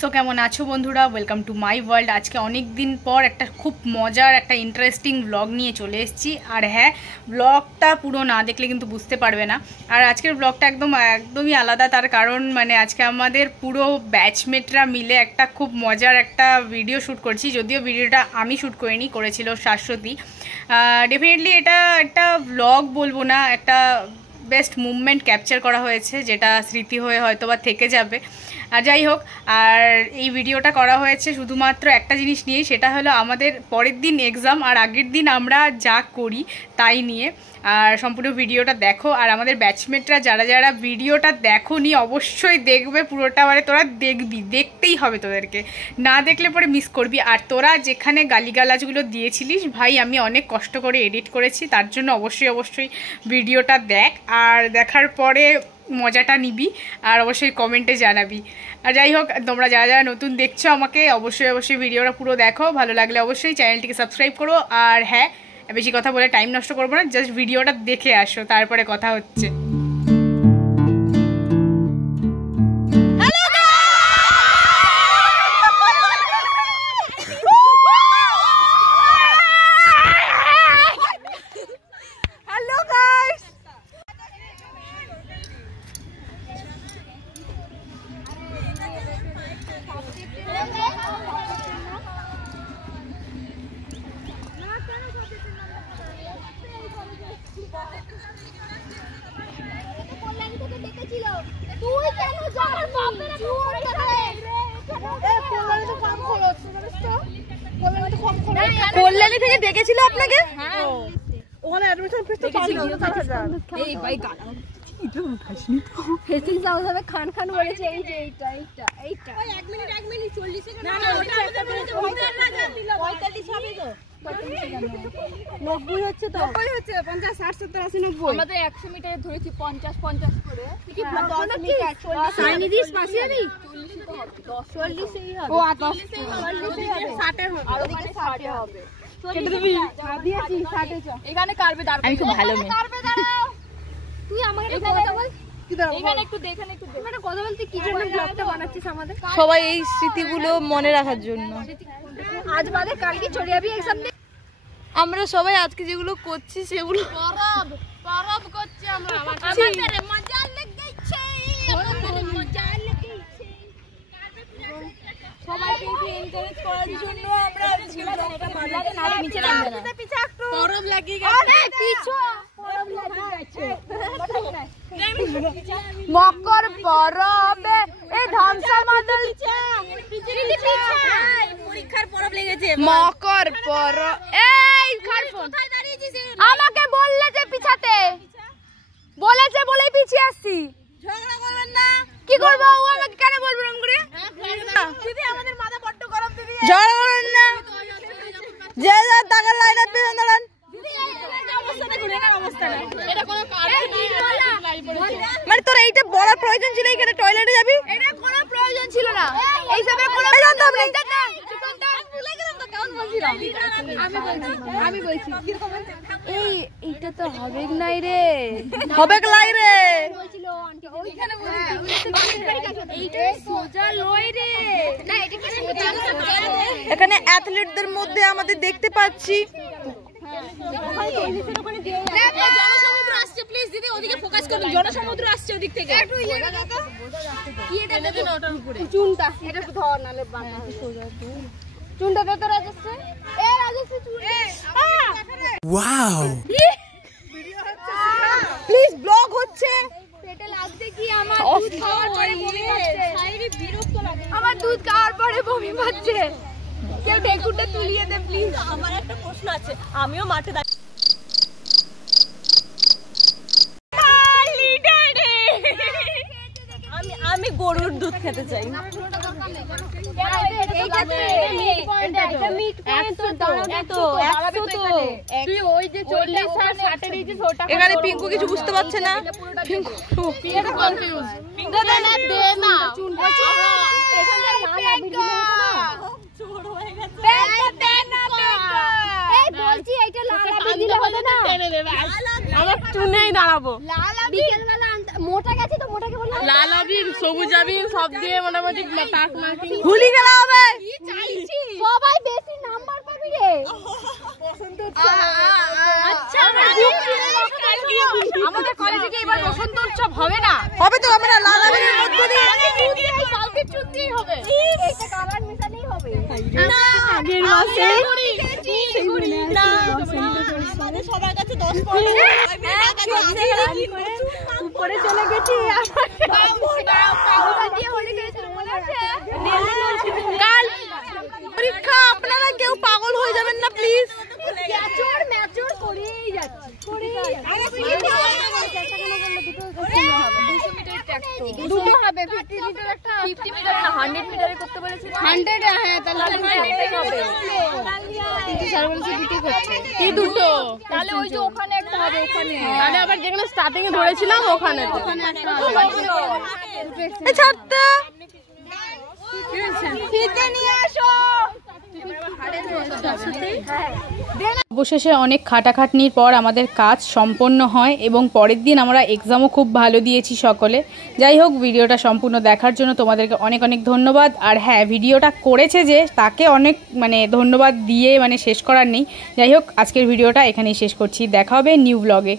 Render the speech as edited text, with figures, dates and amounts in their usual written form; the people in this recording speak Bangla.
সো কেমন আছো বন্ধুরা, ওয়েলকাম টু মাই ওয়ার্ল্ড। আজকে অনেক দিন পর একটা খুব মজার একটা ইন্টারেস্টিং ব্লগ নিয়ে চলে এসেছি। আর হ্যাঁ, ব্লগটা পুরো না দেখলে কিন্তু বুঝতে পারবে না। আর আজকের ব্লগটা একদমই আলাদা, তার কারণ আজকে আমাদের পুরো ব্যাচমেটরা মিলে একটা খুব মজার একটা ভিডিও শ্যুট করছি। যদিও ভিডিওটা আমি শ্যুট করিনি, করেছিল শাশ্বতী। ডেফিনেটলি এটা একটা ব্লগ বলবো না, একটা বেস্ট মুভমেন্ট ক্যাপচার করা হয়েছে, যেটা স্মৃতি হয়ে হয়তো বা থেকে যাবে। আর যাই হোক, আর এই ভিডিওটা করা হয়েছে শুধুমাত্র একটা জিনিস নিয়ে, সেটা হলো আমাদের পরের দিন এক্সাম আর আগের দিন আমরা যা করি তাই নিয়ে। আর সম্পূর্ণ ভিডিওটা দেখো। আর আমাদের ব্যাচমেটরা যারা ভিডিওটা দেখোনি অবশ্যই দেখবে পুরোটা, তোরা দেখতেই হবে, তোদেরকে না দেখলে পরে মিস করবি। আর তোরা যেখানে গালিগালাজগুলো দিয়েছিলিস ভাই, আমি অনেক কষ্ট করে এডিট করেছি, তার জন্য অবশ্যই ভিডিওটা দেখ। আর দেখার পরে মজাটা নিবি আর অবশ্যই কমেন্টে জানাবি। আর যাই হোক, তোমরা যারা নতুন দেখছো আমাকে অবশ্যই ভিডিওটা পুরো দেখো। ভালো লাগলে অবশ্যই চ্যানেলটিকে সাবস্ক্রাইব করো। আর হ্যাঁ, বেশি কথা বলে টাইম নষ্ট করবো না, জাস্ট ভিডিওটা দেখে আসো, তারপরে কথা হচ্ছে। কল্যাণী থেকে ডেকেছিল আপনাকে? ওখানে অ্যাডমিশন ফিস তো 5000। এই ভাই গানা এটা উঠাসনি তো, ফেসিং সাউন্ড হবে। খান বলেছে এই যে এইটা ওই 1 মিনিট 40 সেকেন্ড। না ওটা আমাদের বলেছে 45 হবে তো। 90 হচ্ছে তো, 90 হচ্ছে 50 60 70 80 90। আমাদের 100 মিটারে ধরেছি 50 করে। কি 10 মিনিট 40 সাইনি দিস পাশে আমি 40 এই হবে। ও 10 40 হবে, 60 হবে। আর ওদিকে 60 হবে। কেটে দিবি দিয়েছি 60 চ। এখানে কারবে দাঁড়। আমি খুব ভালো মেয়ে। কারবে দাঁড়াও। তুই আমাকে একটা কথা বল। কি দাঁড়াও? এখানে একটু দেখেন, একটু দেখেন। একটা কথা বলতে কি জন্য ব্লগটা বানাচ্ছিস আমাদের? সবাই এই স্মৃতিগুলো মনে রাখার জন্য। আজ বাদে কালকে চলে যাবি এক্সাম দে। আমরা সবাই আজকে যেগুলো করছি সেগুলো পরব করছি আমরা। আমাদের মজা লেগেছে, আমাদের মজা লেগেছে। সবাইকে এনকারেজ করার জন্য আমরা একটা মজা না নিচে নামবে না। পিছে একটু পরব লাগিয়ে গেছে। আরে পিছে পরব লাগিয়ে গেছে। মকর পরবে এই ধামসা মাদল পিছে পরীক্ষার পরব লেগেছে। মকর পরব এই খারফোন কোথায় দাঁড়িয়েছিস? আমাকে বললে যে পিছাতে বলেছে বলেই পিছিয়ে আসছি। ঝগড়া করবেন না। কি করব? ও আমাকে কেন বলবে এরকম করে? দিদি আমাদের মাথা বড্ড গরম। দিদি ঝগড়া করবেন না। যে যা টাকা লাইনে পেছন দাঁড়ান। দিদি এই অবস্থা দেখুন, এর অবস্থা না। এটা কোনো কাজ না। তোর এইটা বলার প্রয়োজন ছিল? এখানে টয়লেটে যাবি? এটা কোনো প্রয়োজন ছিল না। এই সবে কোনো প্রয়োজন নেই। ভুলে গেলাম তো কেমন বলছিলাম। আমি বলছি এইটা তো হবে নাই রে, হবে লাই রে বলছিল আন্টি। ওইখানে এইটা সোজা লয় রে। না এটা কি সোজা লয়? এখানে অ্যাথলেটদের মধ্যে আমাদের দেখতে পাচ্ছি জনসমুদ্র আসছে। প্লিজ দিদি ওদিকে ফোকাস করুন। জনসমুদ্র আসছে ওদিক থেকে। একটু কি এটা দেখো না, ওটার উপরে চুনটা এটা ধর নালে বানা সোজা চুনটা দে তো রাজশ্রী। এ রাজশ্রী চুন ওয়াও ভিডিও হচ্ছে। প্লিজ ব্লগ হচ্ছে। পেটে লাগছে কি? আমার দুধ খাওয়ার পরে বমি পাচ্ছে। শারীরিক বিরক্ত লাগে। আমার দুধ খাওয়ার পরে বমি পাচ্ছে। কেউ ঢেকুরটা তুলিয়ে দে প্লিজ। আমার একটা প্রশ্ন আছে, আমিও মাঠে আমি গরুর দুধ খেতে চাই। এখানে পিঙ্কু কিছু বুঝতে পারছে না। বলছি এইটা লাল আবি দিলে হবে না? আমার চুনেই দাঁড়াবো। বিকেল বেলা মোটা গেছে তো মোটাকে বললাম লাল আবির সবুজ আবির সব দিয়ে মোটামুটি টাক মার্কিং হোলি খেলা হবে সবাই বেশি নাম্বার পাবি রে আচ্ছা আমাদের কলেজে কি এবার বসন্ত উৎসব হবে না? হবে তো আমরা লাল আবিরের মধ্যে দিয়ে কালকে চুক্তি হবে এইটা কালার মেশালেই হবে না আগের মাসে না আমাদের সবার কাছে 10 উপরে চলে গেছি কাল পরীক্ষা আপনারা কেউ পাগল হয়ে যাবেন না প্লিজ ম্যাচর করেই যাচ্ছে দুটো হবে 50 মিটার একটা 50 মিটার না 100 মিটারে করতে বলেছিল 100 হ্যাঁ তাহলে 100 হবে কিন্তু স্যার বলেছে দুটো করতে কি দুটো? তাহলে ওই যে ওখানে একটা হবে ওখানে তাহলে আবার যেখানে স্টার্টিং এ ধরেছিলাম ওখানে তো এই ছাড়তে ফিতে নিয়ে আসো অবশেষে অনেক খাটাখাটনির পর আমাদের কাজ সম্পন্ন হয় এবং পরের দিন আমরা এক্সামও খুব ভালো দিয়েছি সকলে। যাই হোক, ভিডিওটা সম্পূর্ণ দেখার জন্য তোমাদেরকে অনেক অনেক ধন্যবাদ। আর হ্যাঁ, ভিডিওটা করেছে যে তাকে অনেক ধন্যবাদ দিয়ে শেষ করার নেই। যাই হোক, আজকের ভিডিওটা এখানেই শেষ করছি। দেখা হবে নিউ ব্লগে।